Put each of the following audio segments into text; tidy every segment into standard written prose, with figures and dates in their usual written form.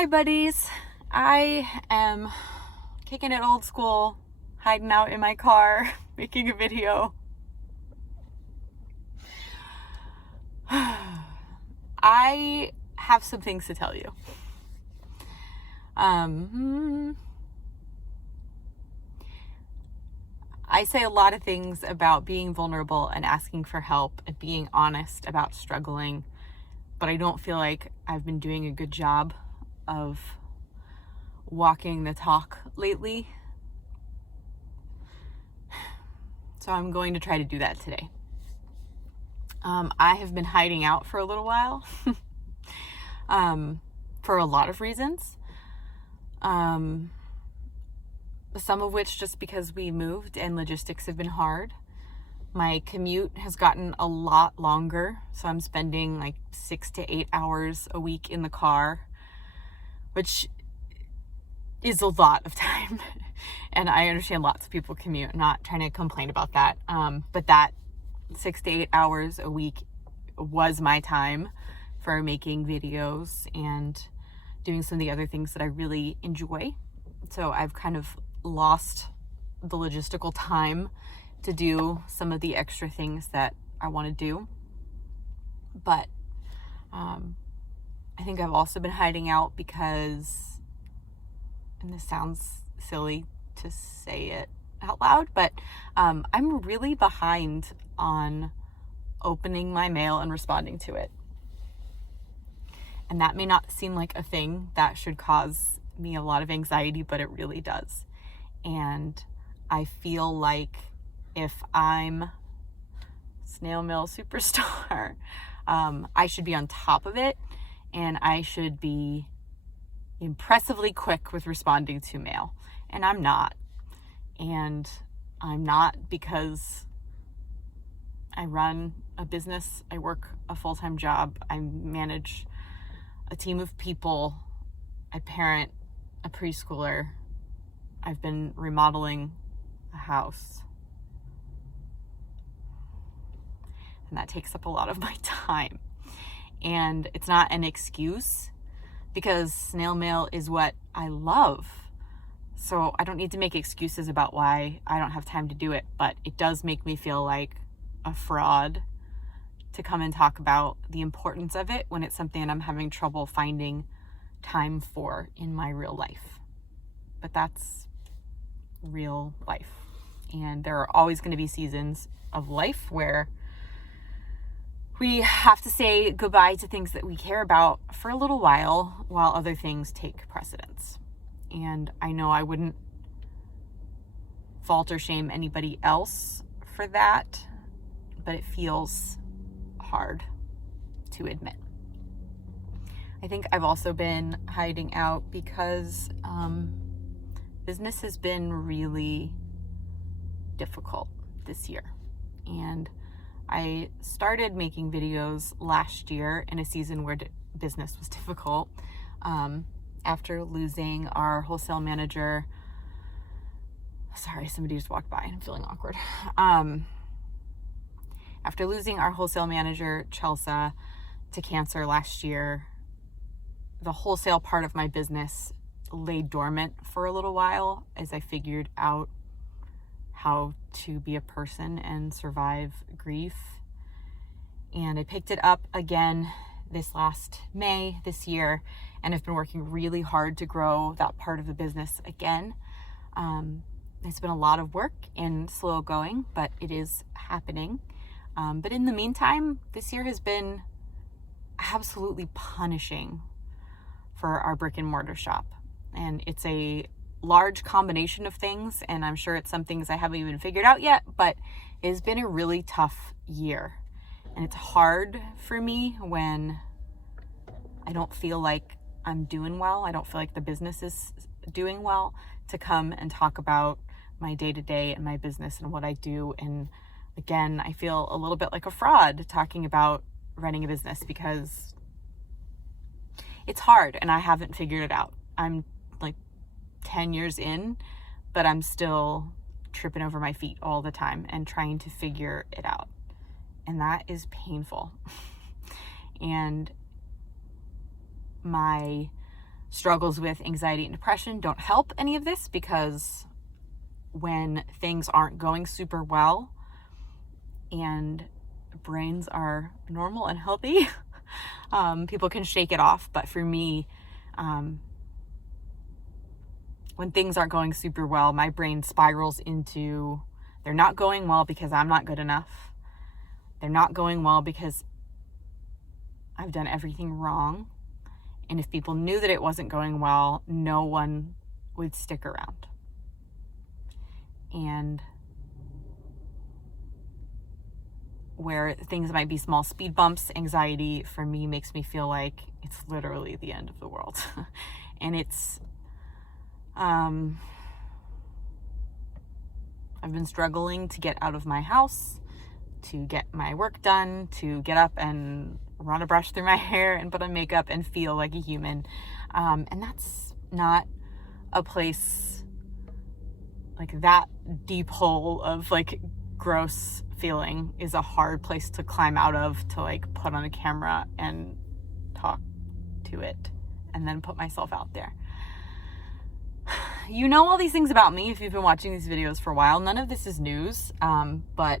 Hi buddies, I am kicking it old school, hiding out in my car, making a video. I have some things to tell you. I say a lot of things about being vulnerable and asking for help and being honest about struggling, but I don't feel like I've been doing a good job of walking the talk lately. So I'm going to try to do that today. I have been hiding out for a little while for a lot of reasons. Some of which just because we moved and logistics have been hard. My commute has gotten a lot longer, so I'm spending like 6 to 8 hours a week in the car, which is a lot of time. And I understand lots of people commute. I'm not trying to complain about that. But that 6 to 8 hours a week was my time for making videos and doing some of the other things that I really enjoy. So I've kind of lost the logistical time to do some of the extra things that I want to do. But I think I've also been hiding out because, and this sounds silly to say it out loud, but I'm really behind on opening my mail and responding to it. And that may not seem like a thing that should cause me a lot of anxiety, but it really does. And I feel like if I'm Snail Mail Superstar, I should be on top of it, and I should be impressively quick with responding to mail. And I'm not. And I'm not because I run a business, I work a full-time job, I manage a team of people, I parent a preschooler, I've been remodeling a house. And that takes up a lot of my time. And it's not an excuse because snail mail is what I love. So I don't need to make excuses about why I don't have time to do it, but it does make me feel like a fraud to come and talk about the importance of it when it's something that I'm having trouble finding time for in my real life. But that's real life. And there are always going to be seasons of life where we have to say goodbye to things that we care about for a little while other things take precedence. And I know I wouldn't fault or shame anybody else for that, but it feels hard to admit. I think I've also been hiding out because business has been really difficult this year. And I started making videos last year in a season where business was difficult. After losing our wholesale manager, sorry, somebody just walked by and I'm feeling awkward. After losing our wholesale manager, Chelsea, to cancer last year, the wholesale part of my business lay dormant for a little while as I figured out how to be a person and survive grief. And I picked it up again this last May this year, and I've been working really hard to grow that part of the business again. It's been a lot of work and slow going, but it is happening. But in the meantime, this year has been absolutely punishing for our brick and mortar shop. And it's a large combination of things, and I'm sure it's some things I haven't even figured out yet, but it has been a really tough year. And it's hard for me when I don't feel like I'm doing well, I don't feel like the business is doing well, to come and talk about my day-to-day and my business and what I do. And again, I feel a little bit like a fraud talking about running a business because it's hard and I haven't figured it out. I'm like 10 years in, but I'm still tripping over my feet all the time and trying to figure it out. And that is painful. And my struggles with anxiety and depression don't help any of this, because when things aren't going super well and brains are normal and healthy, people can shake it off. But for me, when things aren't going super well, my brain spirals into, they're not going well because I'm not good enough. They're not going well because I've done everything wrong. And if people knew that it wasn't going well, no one would stick around. And where things might be small speed bumps, anxiety for me makes me feel like it's literally the end of the world. And it's, I've been struggling to get out of my house, to get my work done, to get up and run a brush through my hair and put on makeup and feel like a human. And that's not a place, like that deep hole of like gross feeling is a hard place to climb out of, to like put on a camera and talk to it and then put myself out there. You know all these things about me if you've been watching these videos for a while. None of this is news, but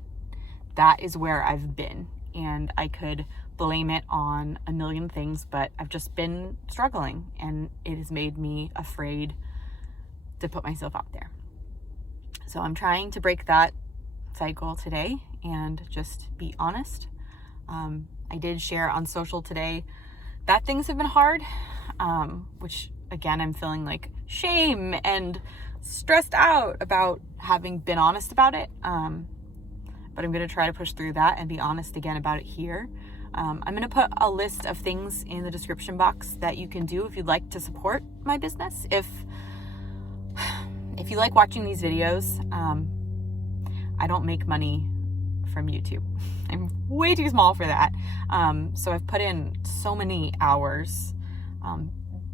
that is where I've been, and I could blame it on a million things, but I've just been struggling, and it has made me afraid to put myself out there. So I'm trying to break that cycle today and just be honest. I did share on social today that things have been hard, which again, I'm feeling like shame and stressed out about having been honest about it. But I'm going to try to push through that and be honest again about it here. I'm going to put a list of things in the description box that you can do if you'd like to support my business. If you like watching these videos, I don't make money from YouTube. I'm way too small for that. So I've put in so many hours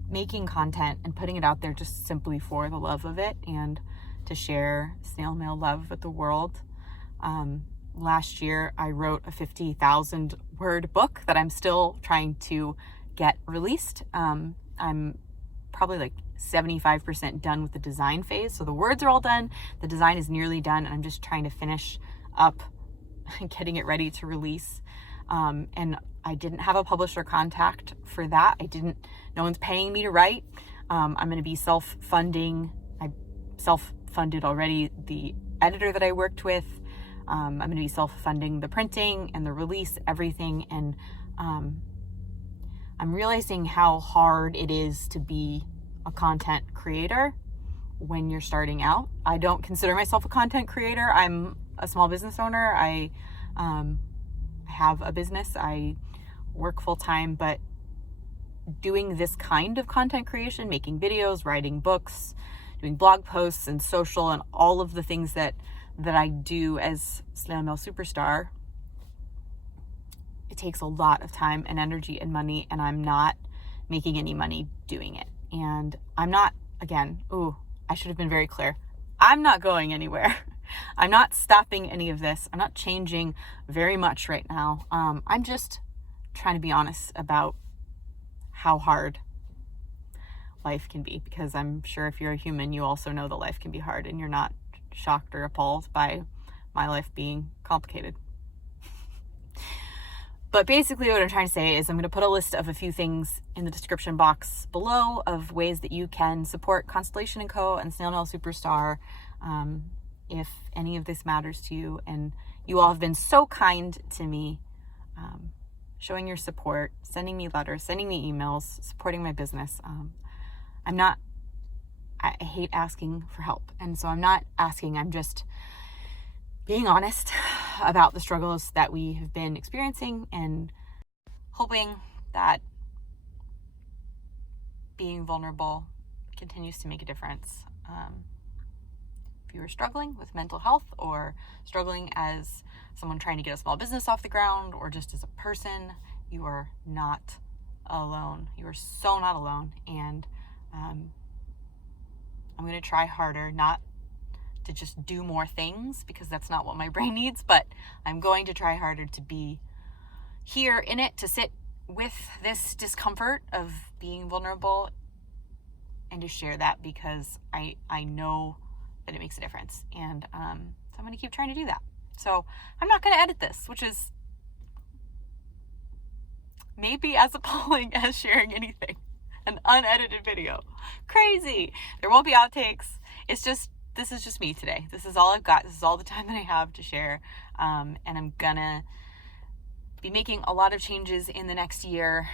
making content and putting it out there just simply for the love of it and to share snail mail love with the world. Last year, I wrote a 50,000 word book that I'm still trying to get released. I'm probably like 75% done with the design phase. So the words are all done. The design is nearly done. And I'm just trying to finish up getting it ready to release. And I didn't have a publisher contact for that. No one's paying me to write. I'm going to be self-funding. I self-funded already the editor that I worked with. I'm going to be self-funding the printing and the release, everything. And I'm realizing how hard it is to be a content creator when you're starting out. I don't consider myself a content creator. I'm a small business owner. I have a business. I work full-time, but doing this kind of content creation, making videos, writing books, doing blog posts and social and all of the things that I do as Snail Mail Superstar, it takes a lot of time and energy and money, and I'm not making any money doing it. And I'm not, again, I should have been very clear. I'm not going anywhere. I'm not stopping any of this. I'm not changing very much right now. I'm just trying to be honest about how hard life can be, because I'm sure if you're a human, you also know that life can be hard, and you're not shocked or appalled by my life being complicated. But basically what I'm trying to say is I'm going to put a list of a few things in the description box below of ways that you can support Constellation & Co. and Snail Mail Superstar if any of this matters to you. And you all have been so kind to me, showing your support, sending me letters, sending me emails, supporting my business. I hate asking for help. And so I'm not asking, I'm just being honest about the struggles that we have been experiencing and hoping that being vulnerable continues to make a difference. If you are struggling with mental health, or struggling as someone trying to get a small business off the ground, or just as a person, you are not alone. You are so not alone. And I'm going to try harder, not to just do more things, because that's not what my brain needs, but I'm going to try harder to be here in it, to sit with this discomfort of being vulnerable and to share that, because I know that it makes a difference. And so I'm going to keep trying to do that. So I'm not going to edit this, which is maybe as appalling as sharing anything. An unedited video. Crazy. There won't be outtakes. This is just me today. This is all I've got. This is all the time that I have to share. And I'm gonna be making a lot of changes in the next year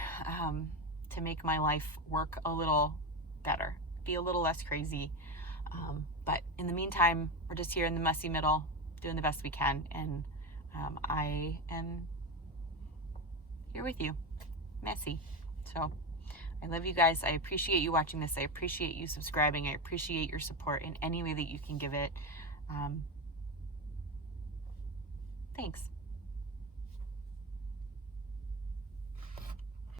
to make my life work a little better, be a little less crazy. But in the meantime, we're just here in the messy middle, doing the best we can. And I am here with you. Messy. So I love you guys. I appreciate you watching this. I appreciate you subscribing. I appreciate your support in any way that you can give it. Thanks.